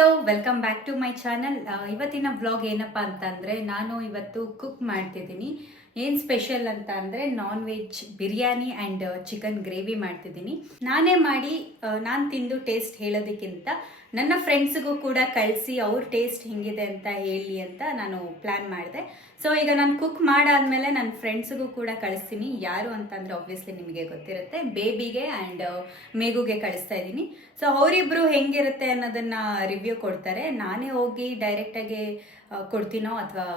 Hello, welcome back to my channel. ಇವತ್ತಿನ vlog ಏನಪ್ಪ ಅಂತಂದರೆ, ನಾನು ಇವತ್ತು ಕುಕ್ ಮಾಡ್ತಿದ್ದೀನಿ. ಏನು ಸ್ಪೆಷಲ್ ಅಂತ ಅಂದರೆ non veg biryani and chicken gravy ಮಾಡ್ತಿದ್ದೀನಿ. ನಾನೇ ಮಾಡಿ ನಾನು ತಿಂದು ಟೇಸ್ಟ್ ಹೇಳೋದಕ್ಕಿಂತ ನನ್ನ ಫ್ರೆಂಡ್ಸ್ಗೂ ಕೂಡ ಕಳಿಸಿ ಅವ್ರ ಟೇಸ್ಟ್ ಹೆಂಗಿದೆ ಅಂತ ಹೇಳಿ ಅಂತ ನಾನು ಪ್ಲ್ಯಾನ್ ಮಾಡಿದೆ. ಸೊ ಈಗ ನಾನು ಕುಕ್ ಮಾಡಾದ್ಮೇಲೆ ನನ್ನ ಫ್ರೆಂಡ್ಸ್ಗೂ ಕೂಡ ಕಳಿಸ್ತೀನಿ. ಯಾರು ಅಂತಂದರೆ ಆಬ್ವಿಯಸ್ಲಿ ನಿಮಗೆ ಗೊತ್ತಿರುತ್ತೆ, ಬೇಬಿಗೆ ಆ್ಯಂಡ್ ಮೇಗುಗೆ ಕಳಿಸ್ತಾ ಇದ್ದೀನಿ. ಸೊ ಅವರಿಬ್ಬರು ಹೆಂಗಿರುತ್ತೆ ಅನ್ನೋದನ್ನು ರಿವ್ಯೂ ಕೊಡ್ತಾರೆ. ನಾನೇ ಹೋಗಿ ಡೈರೆಕ್ಟಾಗಿ ಕೊಡ್ತೀನೋ ಅಥವಾ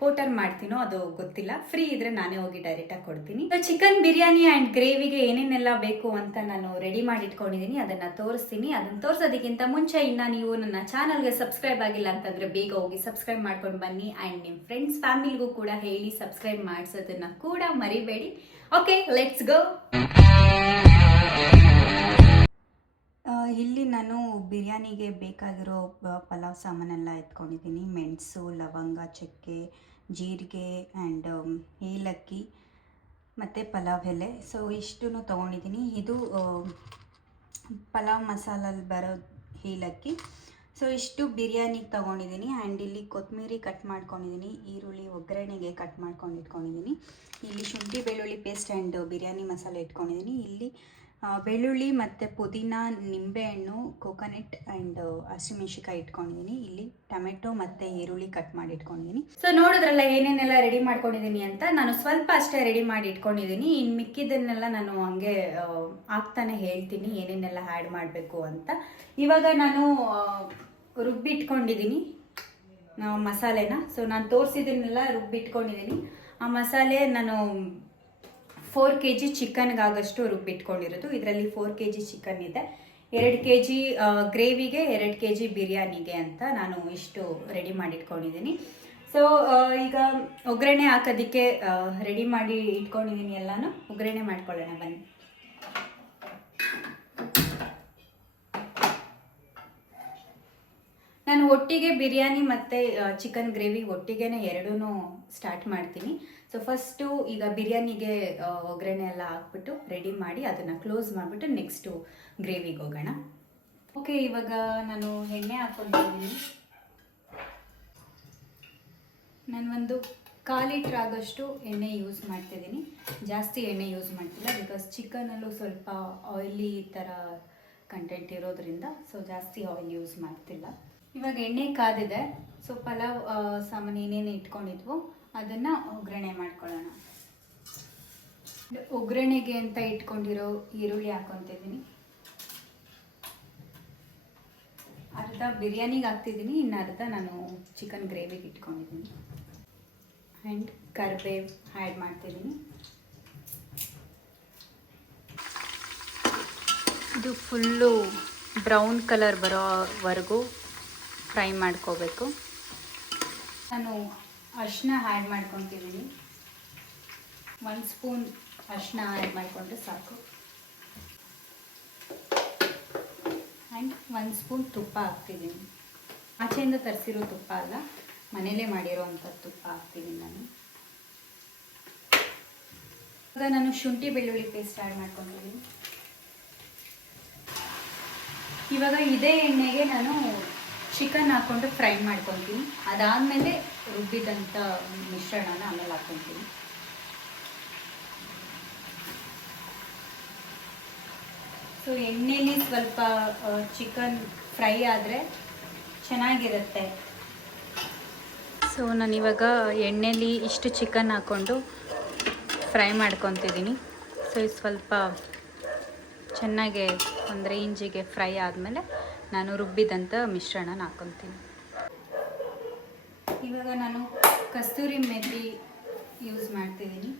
ಪೋಟರ್ ಮಾಡ್ತೀನೋ ಅದು ಗೊತ್ತಿಲ್ಲ. ಫ್ರೀ ಇದ್ರೆ ನಾನೇ ಹೋಗಿ ಡೈರೆಕ್ಟಾಗಿ ಕೊಡ್ತೀನಿ. ಚಿಕನ್ ಬಿರಿಯಾನಿ ಆ್ಯಂಡ್ ಗ್ರೇವಿಗೆ ಏನೇನೆಲ್ಲ ಬೇಕು ಅಂತ ನಾನು ರೆಡಿ ಮಾಡಿ ಇಟ್ಕೊಂಡಿದ್ದೀನಿ, ಅದನ್ನು ತೋರಿಸ್ತೀನಿ. ಅದನ್ನು ತೋರಿಸೋದಕ್ಕಿಂತ ಮುಂಚೆ ಇನ್ನು ನೀವು ನನ್ನ ಚಾನಲ್ಗೆ ಸಬ್ಸ್ಕ್ರೈಬ್ ಆಗಿಲ್ಲ ಅಂತಂದರೆ ಬೇಗ ಹೋಗಿ ಸಬ್ಸ್ಕ್ರೈಬ್ ಮಾಡ್ಕೊಂಡು ಬನ್ನಿ. ಆ್ಯಂಡ್ ನಿಮ್ಮ ಫ್ರೆಂಡ್ಸ್ ಫ್ಯಾಮಿಲಿಗೂ ಕೂಡ ಹೇಳಿ ಸಬ್ಸ್ಕ್ರೈಬ್ ಮಾಡಿಸೋದನ್ನು ಕೂಡ ಮರಿಬೇಡಿ. Okay, let's go. ಇಲ್ಲಿ ನಾನು ಬಿರಿಯಾನಿಗೆ ಬೇಕಾಗಿರೋ ಪಲಾವ್ ಸಾಮಾನೆಲ್ಲ ಎತ್ಕೊಂಡಿದ್ದೀನಿ. ಮೆಣಸು, ಲವಂಗ, ಚಕ್ಕೆ, ಜೀರಿಗೆ ಆ್ಯಂಡ್ ಏಲಕ್ಕಿ ಮತ್ತು ಪಲಾವ್ ಎಲೆ. ಸೊ ಇಷ್ಟೂ ತೊಗೊಂಡಿದ್ದೀನಿ. ಇದು ಪಲಾವ್ ಮಸಾಲಲ್ಲಿ ಬರೋ ಏಲಕ್ಕಿ. ಸೊ ಇಷ್ಟು ಬಿರಿಯಾನಿಗೆ ತೊಗೊಂಡಿದ್ದೀನಿ. ಆ್ಯಂಡ್ ಇಲ್ಲಿ ಕೊತ್ತಂಬರಿ ಕಟ್ ಮಾಡ್ಕೊಂಡಿದ್ದೀನಿ, ಈರುಳ್ಳಿ ಒಗ್ಗರಣೆಗೆ ಕಟ್ ಮಾಡ್ಕೊಂಡು ಇಟ್ಕೊಂಡಿದ್ದೀನಿ. ಇಲ್ಲಿ ಶುಂಠಿ ಬೆಳ್ಳುಳ್ಳಿ ಪೇಸ್ಟ್ ಆ್ಯಂಡ್ ಬಿರಿಯಾನಿ ಮಸಾಲೆ ಇಟ್ಕೊಂಡಿದ್ದೀನಿ. ಇಲ್ಲಿ ಬೆಳ್ಳುಳ್ಳಿ ಮತ್ತು ಪುದೀನ, ನಿಂಬೆಹಣ್ಣು, ಕೋಕೋನಟ್ ಆ್ಯಂಡ್ ಹಸಿಮೆಣ್ಸಿಕಾಯಿ ಇಟ್ಕೊಂಡಿದ್ದೀನಿ. ಇಲ್ಲಿ ಟೊಮೆಟೊ ಮತ್ತು ಈರುಳ್ಳಿ ಕಟ್ ಮಾಡಿ ಇಟ್ಕೊಂಡಿದ್ದೀನಿ. ಸೊ ನೋಡಿದ್ರಲ್ಲ ಏನೇನೆಲ್ಲ ರೆಡಿ ಮಾಡ್ಕೊಂಡಿದ್ದೀನಿ ಅಂತ. ನಾನು ಸ್ವಲ್ಪ ಅಷ್ಟೇ ರೆಡಿ ಮಾಡಿ ಇಟ್ಕೊಂಡಿದ್ದೀನಿ. ಇನ್ನು ಮಿಕ್ಕಿದ್ದನ್ನೆಲ್ಲ ನಾನು ಹಂಗೆ ಆಗ್ತಾನೆ ಹೇಳ್ತೀನಿ ಏನೇನೆಲ್ಲ ಆ್ಯಡ್ ಮಾಡಬೇಕು ಅಂತ. ಇವಾಗ ನಾನು ರುಬ್ಬಿಟ್ಕೊಂಡಿದ್ದೀನಿ ಮಸಾಲೆನ. ಸೊ ನಾನು ತೋರಿಸಿದ್ದನ್ನೆಲ್ಲ ರುಬ್ಬಿಟ್ಕೊಂಡಿದ್ದೀನಿ. ಆ ಮಸಾಲೆ ನಾನು 4 kg ಚಿಕನ್ಗಾಗಷ್ಟು ರುಬ್ಬಿಟ್ಕೊಂಡಿರೋದು. ಇದರಲ್ಲಿ 4 kg ಚಿಕನ್ ಇದೆ, 2 kg ಗ್ರೇವಿಗೆ, 2 kg ಬಿರಿಯಾನಿಗೆ ಅಂತ ನಾನು ಇಷ್ಟು ರೆಡಿ ಮಾಡಿಟ್ಕೊಂಡಿದ್ದೀನಿ. ಸೊ ಈಗ ಒಗ್ಗರಣೆ ಹಾಕೋದಕ್ಕೆ ರೆಡಿ ಮಾಡಿ ಇಟ್ಕೊಂಡಿದ್ದೀನಿ. ಎಲ್ಲನೂ ಒಗ್ಗರಣೆ ಮಾಡ್ಕೊಳ್ಳೋಣ ಬನ್ನಿ. ನಾನು ಒಟ್ಟಿಗೆ ಬಿರಿಯಾನಿ ಮತ್ತು ಚಿಕನ್ ಗ್ರೇವಿ ಒಟ್ಟಿಗೆ ಎರಡೂ ಸ್ಟಾರ್ಟ್ ಮಾಡ್ತೀನಿ. ಸೊ ಫಸ್ಟು ಈಗ ಬಿರಿಯಾನಿಗೆ ಒಗ್ಗರಣೆ ಎಲ್ಲ ಹಾಕ್ಬಿಟ್ಟು ರೆಡಿ ಮಾಡಿ ಅದನ್ನು ಕ್ಲೋಸ್ ಮಾಡಿಬಿಟ್ಟು ನೆಕ್ಸ್ಟು ಗ್ರೇವಿಗೆ ಹೋಗೋಣ. ಓಕೆ, ಇವಾಗ ನಾನು ಎಣ್ಣೆ ಹಾಕ್ಕೊಂಡಿದ್ದೀನಿ. ನಾನು ಒಂದು 1/4 ಲೀಟ್ರ್ ಆಗೋಷ್ಟು ಎಣ್ಣೆ ಯೂಸ್ ಮಾಡ್ತಿದ್ದೀನಿ. ಜಾಸ್ತಿ ಎಣ್ಣೆ ಯೂಸ್ ಮಾಡ್ತಿಲ್ಲ, ಬಿಕಾಸ್ ಚಿಕನಲ್ಲೂ ಸ್ವಲ್ಪ ಆಯಿಲಿ ಥರ ಕಂಟೆಂಟ್ ಇರೋದ್ರಿಂದ ಸೊ ಜಾಸ್ತಿ ಆಯಿಲ್ ಯೂಸ್ ಮಾಡ್ತಿಲ್ಲ. ಇವಾಗ ಎಣ್ಣೆ ಕಾದಿದೆ. ಸೊ ಪಲಾವ್ ಸಾಮಾನು ಏನೇನು ಇಟ್ಕೊಂಡಿದ್ವು ಅದನ್ನು ಒಗ್ಗರಣೆ ಮಾಡ್ಕೊಳ್ಳೋಣ. ಒಗ್ಗರಣೆಗೆ ಅಂತ ಇಟ್ಕೊಂಡಿರೋ ಈರುಳ್ಳಿ ಹಾಕ್ಕೊತಿದ್ದೀನಿ. ಅರ್ಧ ಬಿರಿಯಾನಿಗೆ ಹಾಕ್ತಿದ್ದೀನಿ, ಇನ್ನು ಅರ್ಧ ನಾನು ಚಿಕನ್ ಗ್ರೇವಿಗೆ ಇಟ್ಕೊಂಡಿದ್ದೀನಿ. ಆ್ಯಂಡ್ ಕರಿಬೇವು ಆ್ಯಡ್ ಮಾಡ್ತಿದ್ದೀನಿ. ಇದು ಫುಲ್ಲು ಬ್ರೌನ್ ಕಲರ್ ಬರೋವರೆಗೂ ಫ್ರೈ ಮಾಡ್ಕೋಬೇಕು. ನಾನು ಅರಿಶಿನ ಆ್ಯಡ್ ಮಾಡ್ಕೊತಿದ್ದೀನಿ. 1 ಸ್ಪೂನ್ ಅರಿಶಿನ ಆ್ಯಡ್ ಮಾಡಿಕೊಂಡ್ರೆ ಸಾಕು. ಆ್ಯಂಡ್ 1 ಸ್ಪೂನ್ ತುಪ್ಪ ಹಾಕ್ತಿದ್ದೀನಿ. ಆಚೆಯಿಂದ ತರಿಸಿರೋ ತುಪ್ಪ ಅಲ್ಲ, ಮನೇಲೇ ಮಾಡಿರೋ ಅಂಥ ತುಪ್ಪ ಹಾಕ್ತಿದ್ದೀನಿ ನಾನು. ಇವಾಗ ನಾನು ಶುಂಠಿ ಬೆಳ್ಳುಳ್ಳಿ ಪೇಸ್ಟ್ ಆ್ಯಡ್ ಮಾಡ್ಕೊಂಡಿದ್ದೀನಿ. ಇವಾಗ ಇದೇ ಎಣ್ಣೆಗೆ ನಾನು ಚಿಕನ್ ಹಾಕ್ಕೊಂಡು ಫ್ರೈ ಮಾಡ್ಕೊತೀನಿ. ಅದಾದಮೇಲೆ ರುಬ್ಬಿದಂಥ ಮಿಶ್ರಣನ ಆಮೇಲೆ ಹಾಕ್ಕೊತೀನಿ. ಸೊ ಎಣ್ಣೆಲಿ ಸ್ವಲ್ಪ ಚಿಕನ್ ಫ್ರೈ ಆದರೆ ಚೆನ್ನಾಗಿರುತ್ತೆ. ಸೊ ನಾನಿವಾಗ ಎಣ್ಣೆಲಿ ಇಷ್ಟು ಚಿಕನ್ ಹಾಕ್ಕೊಂಡು ಫ್ರೈ ಮಾಡ್ಕೊತಿದ್ದೀನಿ. ಸೊ ಇದು ಸ್ವಲ್ಪ ಚೆನ್ನಾಗಿ ಒಂದು ರೇಂಜಿಗೆ ಫ್ರೈ ಆದಮೇಲೆ ನಾನು ರುಬ್ಬಿದಂಥ ಮಿಶ್ರಣನ ಹಾಕ್ಕೊತೀನಿ. ಇವಾಗ ನಾನು ಕಸ್ತೂರಿ ಮೆಥಿ ಯೂಸ್ ಮಾಡ್ತಿದ್ದೀನಿ.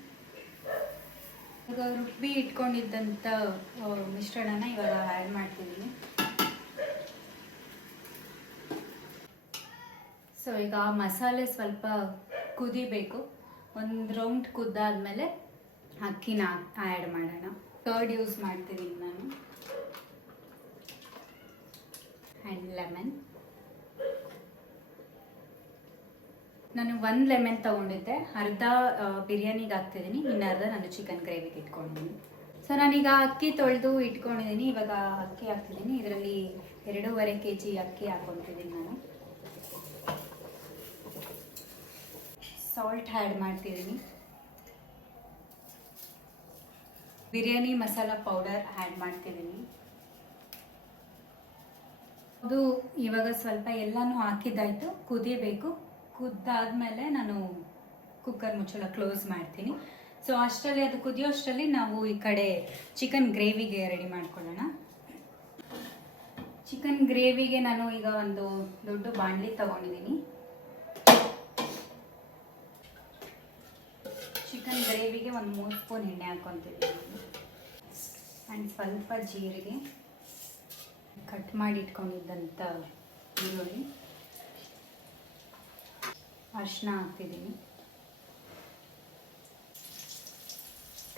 ಇವಾಗ ರುಬ್ಬಿ ಇಟ್ಕೊಂಡಿದ್ದಂಥ ಮಿಶ್ರಣನ ಇವಾಗ ಆ್ಯಡ್ ಮಾಡ್ತಿದ್ದೀನಿ. ಸೊ ಈಗ ಆ ಮಸಾಲೆ ಸ್ವಲ್ಪ ಕುದಿಬೇಕು. ಒಂದು ರೌಂಡ್ ಕುದ್ದಾದ್ಮೇಲೆ ಅಕ್ಕಿನ ಆ್ಯಡ್ ಮಾಡೋಣ. ಕರ್ಡ್ ಯೂಸ್ ಮಾಡ್ತಿದ್ದೀನಿ ನಾನು. And lemon. ನಾನು 1 ಲೆಮನ್ ತೊಗೊಂಡಿದ್ದೆ, ಅರ್ಧ ಬಿರಿಯಾನಿಗೆ ಹಾಕ್ತಿದ್ದೀನಿ, ಇನ್ನು ಅರ್ಧ ನಾನು ಚಿಕನ್ ಗ್ರೇವಿಗೆ ಇಟ್ಕೊಂಡಿದ್ದೀನಿ. ಸೊ ನಾನೀಗ ಅಕ್ಕಿ ತೊಳೆದು ಇಟ್ಕೊಂಡಿದ್ದೀನಿ. ಇವಾಗ ಅಕ್ಕಿ ಹಾಕ್ತಿದ್ದೀನಿ. ಇದರಲ್ಲಿ 2.5 kg ಅಕ್ಕಿ ಹಾಕ್ಕೊತಿದ್ದೀನಿ ನಾನು. ಸಾಲ್ಟ್ ಆ್ಯಡ್ ಮಾಡ್ತಿದ್ದೀನಿ. ಬಿರಿಯಾನಿ ಮಸಾಲ ಪೌಡರ್ ಆ್ಯಡ್ ಮಾಡ್ತಿದ್ದೀನಿ. ಅದು ಇವಾಗ ಸ್ವಲ್ಪ ಎಲ್ಲನೂ ಹಾಕಿದ್ದಾಯಿತು, ಕುದಿಬೇಕು. ಕುದ್ದಾದ್ಮೇಲೆ ನಾನು ಕುಕ್ಕರ್ ಮುಚ್ಚಳ ಕ್ಲೋಸ್ ಮಾಡ್ತೀನಿ. ಸೊ ಅಷ್ಟರಲ್ಲಿ ಅದು ಕುದಿಯೋಷ್ಟರಲ್ಲಿ ನಾವು ಈ ಕಡೆ ಚಿಕನ್ ಗ್ರೇವಿಗೆ ರೆಡಿ ಮಾಡ್ಕೊಳ್ಳೋಣ. ಚಿಕನ್ ಗ್ರೇವಿಗೆ ನಾನು ಈಗ ಒಂದು ದೊಡ್ಡ ಬಾಣಲಿ ತಗೊಂಡಿದ್ದೀನಿ. ಚಿಕನ್ ಗ್ರೇವಿಗೆ ಒಂದು 3 ಸ್ಪೂನ್ ಎಣ್ಣೆ ಹಾಕ್ಕೊತಿದ್ದೀನಿ. ಆ್ಯಂಡ್ ಸ್ವಲ್ಪ ಜೀರಿಗೆ, ಕಟ್ ಮಾಡಿ ಇಟ್ಕೊಂಡಿದ್ದಂಥ ಈರುಳ್ಳಿ, ಅರಿಶಿನ ಹಾಕ್ತಿದ್ದೀನಿ,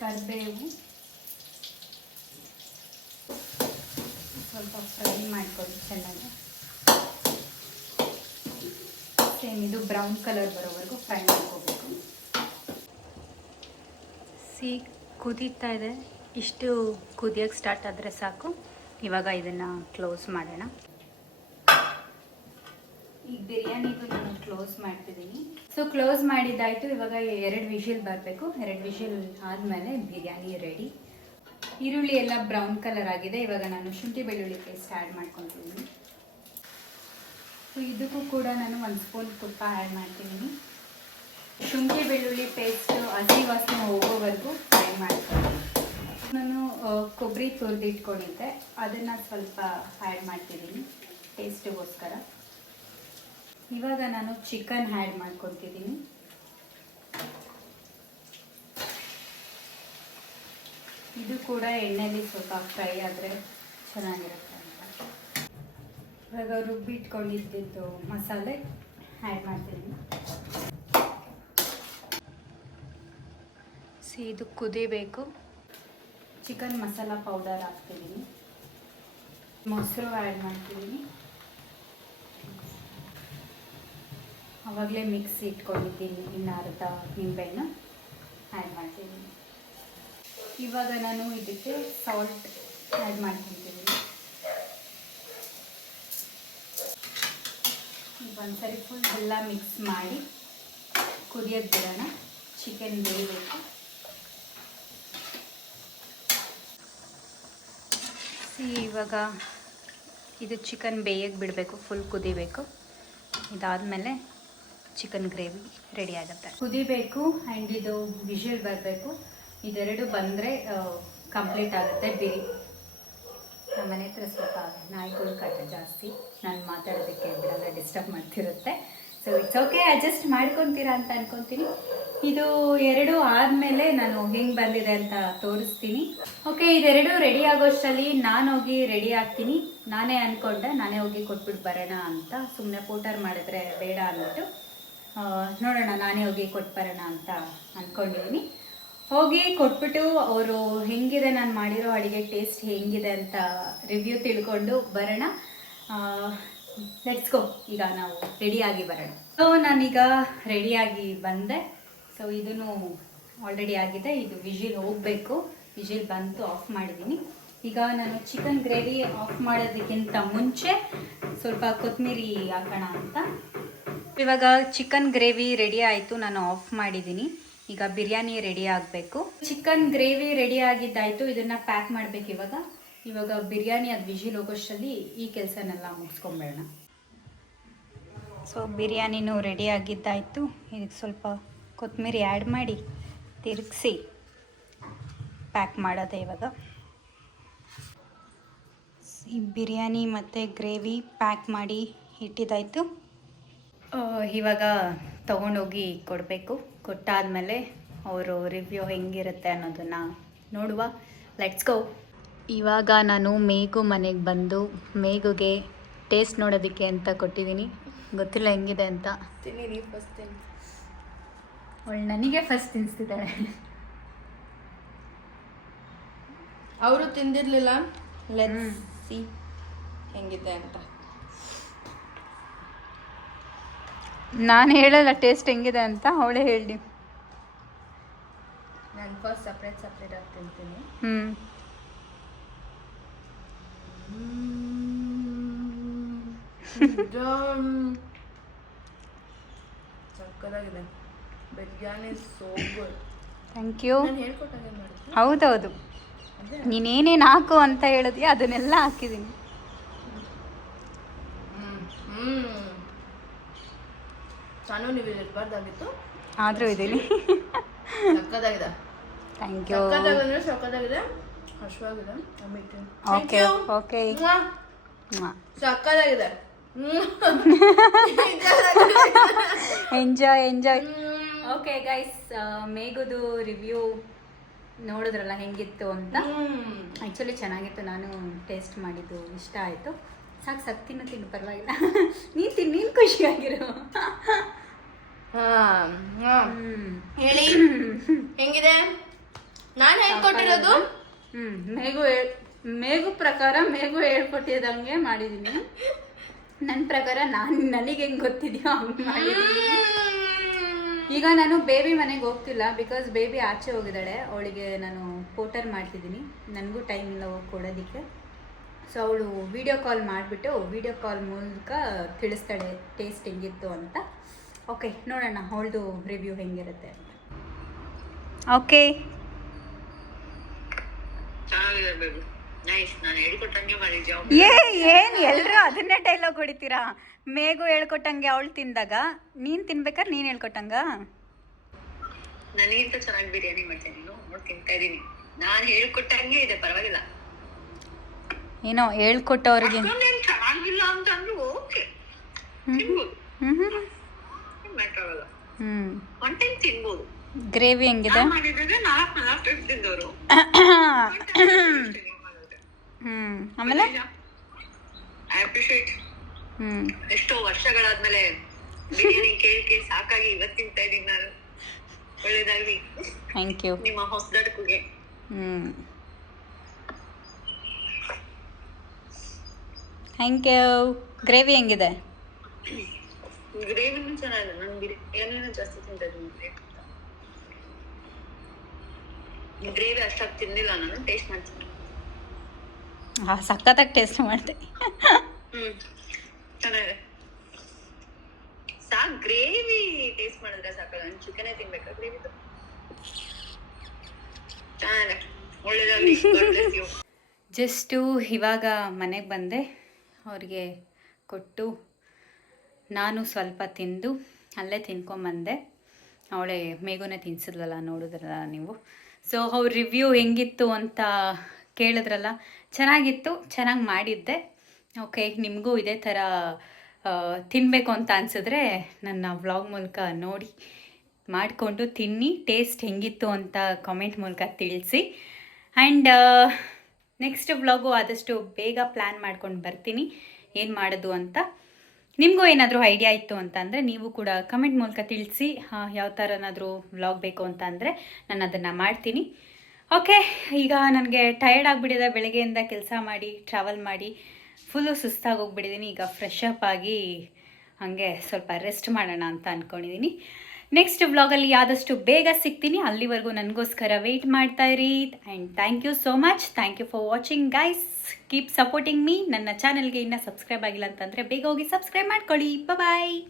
ಕರಿಬೇವು ಸ್ವಲ್ಪ ಫ್ರೈ ಮಾಡ್ಕೊಳ್ಳಿ ಚೆನ್ನಾಗಿ. ಸೇಮ್ ಇದು ಬ್ರೌನ್ ಕಲರ್ ಬರೋವರೆಗೂ ಫ್ರೈ ಮಾಡ್ಕೋಬೇಕು. ಕುದೀತಾ ಇದೆ. ಇಷ್ಟು ಕುದಿಯೋಕ್ಕೆ ಸ್ಟಾರ್ಟ್ ಆದರೆ ಸಾಕು. ಇವಾಗ ಇದನ್ನು ಕ್ಲೋಸ್ ಮಾಡೋಣ. ಈಗ ಬಿರಿಯಾನಿದು ನಾನು ಕ್ಲೋಸ್ ಮಾಡ್ತಿದ್ದೀನಿ. ಸೊ ಕ್ಲೋಸ್ ಮಾಡಿದ್ದಾಯಿತು. ಇವಾಗ 2 ವಿಷಿಲ್ ಬರಬೇಕು. 2 ವಿಷಿಲ್ ಆದಮೇಲೆ ಬಿರಿಯಾನಿ ರೆಡಿ. ಈರುಳ್ಳಿ ಎಲ್ಲ ಬ್ರೌನ್ ಕಲರ್ ಆಗಿದೆ. ಇವಾಗ ನಾನು ಶುಂಠಿ ಬೆಳ್ಳುಳ್ಳಿ ಪೇಸ್ಟ್ ಆ್ಯಡ್ ಮಾಡ್ಕೊತಿದ್ದೀನಿ. ಸೊ ಇದಕ್ಕೂ ಕೂಡ ನಾನು 1 ಸ್ಪೂನ್ ತುಪ್ಪ ಆ್ಯಡ್ ಮಾಡ್ತಿದ್ದೀನಿ. ಶುಂಠಿ ಬೆಳ್ಳುಳ್ಳಿ ಪೇಸ್ಟ್ ಹಸಿ ವಾಸನೆ ಹೋಗೋವರೆಗೂ ಫ್ರೈ ಮಾಡ್ತೀನಿ. ನಾನು ಕೊಬ್ಬರಿ ತುರಿದಿಟ್ಕೊಂಡಿದ್ದೆ, ಅದನ್ನು ಸ್ವಲ್ಪ ಆ್ಯಡ್ ಮಾಡ್ತಿದ್ದೀನಿ ಟೇಸ್ಟಿಗೋಸ್ಕರ. ಇವಾಗ ನಾನು ಚಿಕನ್ ಆ್ಯಡ್ ಮಾಡ್ಕೊತಿದ್ದೀನಿ. ಇದು ಕೂಡ ಎಣ್ಣೆಯಲ್ಲಿ ಸ್ವಲ್ಪ ಫ್ರೈ ಆದರೆ ಚೆನ್ನಾಗಿರುತ್ತೆ ಅಂತ. ಇವಾಗ ರುಬ್ಬಿಟ್ಕೊಂಡಿದ್ದು ಮಸಾಲೆ ಆ್ಯಡ್ ಮಾಡ್ತಿದ್ದೀನಿ. ಇದು ಕುದಿಬೇಕು. ಚಿಕನ್ ಮಸಾಲ ಪೌಡರ್ ಹಾಕ್ತಿದ್ದೀನಿ. ಮೊಸರು ಆ್ಯಡ್ ಮಾಡ್ತಿದ್ದೀನಿ. ಆವಾಗಲೇ ಮಿಕ್ಸಿ ಇಟ್ಕೊಂಡಿದ್ದೀನಿ. ಇನ್ನು ಅರ್ಧ ನಿಂಬೆಹಣ್ಣು ಆ್ಯಡ್ ಮಾಡ್ತಿದ್ದೀನಿ. ಇವಾಗ ನಾನು ಇದಕ್ಕೆ ಸಾಲ್ಟ್ ಆ್ಯಡ್ ಮಾಡ್ಕೊತಿದ್ದೀನಿ. ಒಂದ್ಸರಿ ಫುಲ್ ಎಲ್ಲ ಮಿಕ್ಸ್ ಮಾಡಿ ಕುದಿಯೋದು ಬಿಡೋಣ. ಚಿಕನ್ ಬೇಯಬೇಕು. ಇವಾಗ ಇದು ಚಿಕನ್ ಬೇಯಕ್ಕೆ ಬಿಡಬೇಕು, ಫುಲ್ ಕುದಿಬೇಕು. ಇದಾದಮೇಲೆ ಚಿಕನ್ ಗ್ರೇವಿ ರೆಡಿ ಆಗುತ್ತೆ. ಕುದಿಬೇಕು ಆ್ಯಂಡ್ ಇದು ವಿಷಲ್ ಬರಬೇಕು. ಇದೆರಡು ಬಂದರೆ ಕಂಪ್ಲೀಟ್ ಆಗುತ್ತೆ ಬಿರಿ. ನಮ್ಮ ಮನೆ ಹತ್ರ ಸ್ವಲ್ಪ ನಾಯಿಗಳು ಕಾಟ ಜಾಸ್ತಿ, ನಾನು ಮಾತಾಡೋದಕ್ಕೆ ಬಿಡಲ್ಲ, ಡಿಸ್ಟರ್ಬ್ ಮಾಡ್ತಿರುತ್ತೆ. ಸೊ ಇಟ್ಸ್ ಓಕೆ, ಅಡ್ಜಸ್ಟ್ ಮಾಡ್ಕೊತೀರಾ ಅಂತ ಅನ್ಕೊತೀನಿ. ಇದು 2 ಆದಮೇಲೆ ನಾನು ಹೆಂಗೆ ಬಂದಿದೆ ಅಂತ ತೋರಿಸ್ತೀನಿ. ಓಕೆ, ಇದೆರಡು ರೆಡಿ ಆಗೋಷ್ಟರಲ್ಲಿ ನಾನು ಹೋಗಿ ರೆಡಿ ಆಗ್ತೀನಿ. ನಾನೇ ಅಂದ್ಕೊಂಡೆ ನಾನೇ ಹೋಗಿ ಕೊಟ್ಬಿಟ್ಟು ಬರೋಣ ಅಂತ. ಸುಮ್ಮನೆ ಪೋಟರ್ ಮಾಡಿದ್ರೆ ಬೇಡ ಅಂದ್ಬಿಟ್ಟು ನೋಡೋಣ ನಾನೇ ಹೋಗಿ ಕೊಟ್ಟು ಬರೋಣ ಅಂತ ಅಂದ್ಕೊಂಡಿದ್ದೀನಿ. ಹೋಗಿ ಕೊಟ್ಬಿಟ್ಟು ಅವರು ಹೆಂಗಿದೆ ನಾನು ಮಾಡಿರೋ ಅಡುಗೆ ಟೇಸ್ಟ್ ಹೆಂಗಿದೆ ಅಂತ ರಿವ್ಯೂ ತಿಳ್ಕೊಂಡು ಬರೋಣ. Let's go. ಈಗ ನಾವು ರೆಡಿಯಾಗಿ ಬರೋಣ. ಸೊ ನಾನೀಗ ರೆಡಿಯಾಗಿ ಬಂದೆ. ಸೊ ಇದನ್ನು ಆಲ್ರೆಡಿ ಆಗಿದೆ. ಇದು ವಿಜಿಲ್ ಹೋಗಬೇಕು. ವಿಜಿಲ್ ಬಂತು, ಆಫ್ ಮಾಡಿದ್ದೀನಿ. ಈಗ ನಾನು ಚಿಕನ್ ಗ್ರೇವಿ ಆಫ್ ಮಾಡೋದಕ್ಕಿಂತ ಮುಂಚೆ ಸ್ವಲ್ಪ ಕೊತ್ತಂಬರಿ ಹಾಕೋಣ ಅಂತ. ಇವಾಗ ಚಿಕನ್ ಗ್ರೇವಿ ರೆಡಿ ಆಯಿತು, ನಾನು ಆಫ್ ಮಾಡಿದ್ದೀನಿ. ಈಗ ಬಿರಿಯಾನಿ ರೆಡಿ ಆಗಬೇಕು. ಚಿಕನ್ ಗ್ರೇವಿ ರೆಡಿ ಆಗಿದ್ದಾಯಿತು. ಇದನ್ನು ಪ್ಯಾಕ್ ಮಾಡಬೇಕು ಇವಾಗ ಬಿರಿಯಾನಿ ಅದು ವಿಜಿಲ್ ಹೋಗೋಷ್ಟರಲ್ಲಿ ಈ ಕೆಲಸನೆಲ್ಲ ಮುಗಿಸ್ಕೊಂಬೇಡ. So ಬಿರಿಯಾನಿನೂ ready ಆಗಿದ್ದಾಯಿತು. ಇದಕ್ಕೆ ಸ್ವಲ್ಪ ಕೊತ್ತಂಬರಿ ಆ್ಯಡ್ ಮಾಡಿ ತಿರುಗಿಸಿ ಪ್ಯಾಕ್ ಮಾಡೋದೆ ಇವಾಗ. ಈ ಬಿರಿಯಾನಿ ಮತ್ತು ಗ್ರೇವಿ ಪ್ಯಾಕ್ ಮಾಡಿ ಇಟ್ಟಿದ್ದಾಯಿತು. ಇವಾಗ ತೊಗೊಂಡೋಗಿ ಕೊಡಬೇಕು. ಕೊಟ್ಟಾದಮೇಲೆ ಅವರು ರಿವ್ಯೂ ಹೆಂಗಿರುತ್ತೆ ಅನ್ನೋದನ್ನು ನೋಡುವ. Let's go. ಇವಾಗ ನಾನು ಮೇಘು ಮನೆಗೆ ಬಂದು ಮೇಘುಗೆ ಟೇಸ್ಟ್ ನೋಡೋದಕ್ಕೆ ಅಂತ ಕೊಟ್ಟಿದ್ದೀನಿ. ಗೊತ್ತಿಲ್ಲ ಹೆಂಗಿದೆ ಅಂತ. ತಿನ್ನಿರಿ ಫಸ್ಟ್ ತಿನ್ನಿ. ಅವಳು ನನಗೆ ಫಸ್ಟ್ ತಿನ್ನಿಸ್ತಿದ್ದಾಳೆ. ಅವರು ತಿಂದಿರಲಿಲ್ಲ. ಲೆಟ್ಸ್ ಸಿ ಹೆಂಗಿದೆ ಅಂತ. ನಾನು ಹೇಳಲ್ಲ ಟೇಸ್ಟ್ ಹೆಂಗಿದೆ ಅಂತ, ಅವಳೇ ಹೇಳಿ. ನಾನು ಫಸ್ಟ್ ಸಪ್ರೇಟ್ ಆಗಿ ತಿಂತೀನಿ. ಸಕ್ಕತ್ತಾಗಿದೆ. Biryani so good. Thank you. ನಾನು ಹೇಳ್ಕೊಟ್ಟಾಗೆ ಮಾಡಿದ್ದೆ. ಹೌದೌದು, ನೀನೇನೇನು ಹಾಕು ಅಂತ ಹೇಳಿದ್ಯಾ ಅದನ್ನೆಲ್ಲ ಹಾಕಿದ್ದೀನಿ. ನಾನು ನೀವು ಇರಬಾರ್ದಾಗಿತ್ತು, ಆದರೂ ಇದ್ದೀನಿ. ಸಕ್ಕತ್ತಾಗಿದೆ. Thank you. ಸಕ್ಕತ್ತಾಗಿದೆ. ಹಶ್ವಾಗಿದೆ. Okay okay. ಸಕ್ಕತ್ತಾಗಿದೆ. Enjoy enjoy. ಓಕೆ ಗೈಸ್, ಮೇಘುದು ರಿವ್ಯೂ ನೋಡಿದ್ರಲ್ಲ ಹೆಂಗಿತ್ತು ಅಂತ. ಆ್ಯಕ್ಚುಲಿ ಚೆನ್ನಾಗಿತ್ತು, ನಾನು ಟೇಸ್ಟ್ ಮಾಡಿದ್ದು ಇಷ್ಟ ಆಯಿತು. ಸಾಕು ತಿನ್ನು ಪರವಾಗಿಲ್ಲ. ನೀನು ಖುಷಿಯಾಗಿರು. ಹೇಳಿ ಹೆಂಗಿದೆ? ನಾನು ಹೇಳ್ಕೊಟ್ಟಿರೋದು ಮೇಘು ಪ್ರಕಾರ ಮೇಘು ಹೇಳ್ಕೊಟ್ಟಿದಂಗೆ ಮಾಡಿದ್ದೀನಿ. ನನ್ನ ಪ್ರಕಾರ ನನಗೆ ಹೆಂಗೆ ಗೊತ್ತಿದೆಯೋ ಹಂಗೆ ಮಾಡಿದ್ದೀನಿ. ಈಗ ನಾನು ಬೇಬಿ ಮನೆಗೆ ಹೋಗ್ತಿಲ್ಲ, ಬಿಕಾಸ್ ಬೇಬಿ ಆಚೆ ಹೋಗಿದ್ದಾಳೆ. ಅವಳಿಗೆ ನಾನು ಪೋಟರ್ ಮಾಡ್ತಿದ್ದೀನಿ, ನನಗೂ ಟೈಮ್ ಇಲ್ಲ ಹೋಗಿ ಕೊಡೋದಕ್ಕೆ. ಸೊ ಅವಳು ವಿಡಿಯೋ ಕಾಲ್ ಮಾಡಿಬಿಟ್ಟು ವಿಡಿಯೋ ಕಾಲ್ ಮೂಲಕ ತಿಳಿಸ್ತಾಳೆ ಟೇಸ್ಟ್ ಹೆಂಗಿತ್ತು ಅಂತ. ಓಕೆ, ನೋಡೋಣ ಅವಳದು ರಿವ್ಯೂ ಹೆಂಗಿರುತ್ತೆ ಅಂತ. ಓಕೆ, ಏನು ಎಲ್ಲರೂ ಅದನ್ನೇ ಡೈಲಾಗ್ ಹೊಡಿತೀರಾ? ಮೇಘು ಹೇಳ್ಕೊಟ್ಟಂಗೆ ಅವಳು ತಿಂದಾಗ ನೀನು ತಿನ್ಬೇಕಾದ್ರೆ ನೀನು ಹೇಳ್ಕೊಟ್ಟಂಗ? ನನಗಿಂತ ಚೆನ್ನಾಗಿ ಬಿರಿಯಾನಿ ಮಾಡ್ತೇನೆ, ನೀನು ನೋಡಿ ತಿಂತಾ ಇದ್ದೀನಿ. ನಾನು ಹೇಳ್ಕೊಟ್ಟಂಗೆ ಇದೆ, ಪರವಾಗಿಲ್ಲ. ಏನೋ ಹೇಳ್ಕೊಟ್ಟವ್ರಿಗೆ ಚೆನ್ನಾಗಿಲ್ಲ ಅಂತ ಅಂದ್ರೆ ಓಕೆ, ತಿನ್ಬೋದು, ಮ್ಯಾಟರ್ ಆಗಲ್ಲ. ಒನ್ ಟೈಮ್ ತಿನ್ಬೋದು. ಗ್ರೇವಿ ಹೆಂಗಿದೆ? ಮಾಡಿದ್ರೆ 4 ಟೈಮ್ ತಿಂದವರು. ಆಮೇಲೆ ಐ ಅಪ್ರಿಶಿಯೇಟ್. ಎಷ್ಟೋ ವರ್ಷಗಳಾದ್ಮೇಲೆ ಬಿರಿಯಾನಿ ಕೇಳಿ ಸಾಕಾಗಿ ಇವತ್ತು ತಿಂತಾ ಇದ್ದೀನಿ ನಾನು. ಒಳ್ಳೇದಾಗ್ಲಿ. Thank you. ನಿಮ್ಮ ಹೊಸದಡ್ಕುಗೆ. Thank you. ಗ್ರೇವಿ ಹೆಂಗಿದೆ? ಗ್ರೇವಿನೂ ಚೆನ್ನಾಗಿದೆ. ನಾನು ಬಿರಿಯಾನಿನ ಜಾಸ್ತಿ ತಿಂತಾ ಇದ್ದೀನಿ. ಗ್ರೇವಿ ಅಷ್ಟಾಗಿ ತಿಂದಿಲ್ಲ, ನಾನು ಟೇಸ್ಟ್ ಮಾಡ್ತೀನಿ. ಸಖತ್ತಾಗಿ ಟೇಸ್ಟ್ ಮಾಡಿದೆ. ಚೆನ್ನಾಗಿದೆ. ಸಾಕು, ಗ್ರೇವಿ ಟೇಸ್ಟ್ ಮಾಡಿದ್ರೆ ಸಾಕಲ್ಲ. ನಾನು ಚಿಕನೇ ತಿನ್ಬೇಕಾ ಗ್ರೇವಿದು? ಚೆನ್ನಾಗಿದೆ, ಒಳ್ಳೇದಾಗಲಿ. ಜಸ್ಟು ಇವಾಗ ಮನೆಗೆ ಬಂದೆ, ಅವ್ರಿಗೆ ಕೊಟ್ಟು ನಾನು ಸ್ವಲ್ಪ ತಿಂದು ಅಲ್ಲೇ ತಿನ್ಕೊಂಬಂದೆ. ಅವಳೇ ಮೇಘುನೇ ತಿನ್ಸಿದ್ಲಲ್ಲ, ನೋಡಿದ್ರಲ್ಲ ನೀವು. ಸೊ ಅವ್ರ ರಿವ್ಯೂ ಹೆಂಗಿತ್ತು ಅಂತ ಕೇಳಿದ್ರಲ್ಲ, ಚೆನ್ನಾಗಿತ್ತು, ಚೆನ್ನಾಗಿ ಮಾಡಿದ್ದೆ. ಓಕೆ, ನಿಮಗೂ ಇದೇ ಥರ ತಿನ್ನಬೇಕು ಅಂತ ಅನಿಸಿದ್ರೆ ನನ್ನ ವ್ಲಾಗ್ ಮೂಲಕ ನೋಡಿ ಮಾಡಿಕೊಂಡು ತಿನ್ನಿ. ಟೇಸ್ಟ್ ಹೆಂಗಿತ್ತು ಅಂತ ಕಾಮೆಂಟ್ ಮೂಲಕ ತಿಳಿಸಿ. ಆ್ಯಂಡ್ ನೆಕ್ಸ್ಟ್ ವ್ಲಾಗು ಆದಷ್ಟು ಬೇಗ ಪ್ಲ್ಯಾನ್ ಮಾಡ್ಕೊಂಡು ಬರ್ತೀನಿ ಏನು ಮಾಡೋದು ಅಂತ. ನಿಮಗೂ ಏನಾದರೂ ಐಡಿಯಾ ಇತ್ತು ಅಂತ ಅಂದರೆ ನೀವು ಕೂಡ ಕಮೆಂಟ್ ಮೂಲಕ ತಿಳಿಸಿ. ಯಾವ ಥರನಾದರೂ ವ್ಲಾಗ್ ಬೇಕು ಅಂತ ಅಂದರೆ ನಾನು ಅದನ್ನು ಮಾಡ್ತೀನಿ. ಓಕೆ, ಈಗ ನನಗೆ ಟಯರ್ಡ್ ಆಗಿಬಿಟ್ಟಿದೆ. ಬೆಳಗ್ಗೆಯಿಂದ ಕೆಲಸ ಮಾಡಿ ಟ್ರಾವೆಲ್ ಮಾಡಿ ಫುಲ್ಲು ಸುಸ್ತಾಗಿ ಹೋಗ್ಬಿಟ್ಟಿದ್ದೀನಿ. ಈಗ ಫ್ರೆಶ್ ಅಪ್ ಆಗಿ ಹಾಗೆ ಸ್ವಲ್ಪ ರೆಸ್ಟ್ ಮಾಡೋಣ ಅಂತ ಅಂದ್ಕೊಂಡಿದ್ದೀನಿ. ನೆಕ್ಸ್ಟ್ ವ್ಲಾಗಲ್ಲಿ ಆದಷ್ಟು ಬೇಗ ಸಿಗ್ತೀನಿ. ಅಲ್ಲಿವರೆಗೂ ನನಗೋಸ್ಕರ ವೆಯ್ಟ್ ಮಾಡ್ತಾಯಿರಿ. And thank you so much. Thank you for watching guys. Keep supporting me. ನನ್ನ ಚಾನಲ್ಗೆ ಇನ್ನೂ ಸಬ್ಸ್ಕ್ರೈಬ್ ಆಗಿಲ್ಲ ಅಂತಂದರೆ ಬೇಗ ಹೋಗಿ ಸಬ್ಸ್ಕ್ರೈಬ್ ಮಾಡ್ಕೊಳ್ಳಿ. ಬಾಯ್.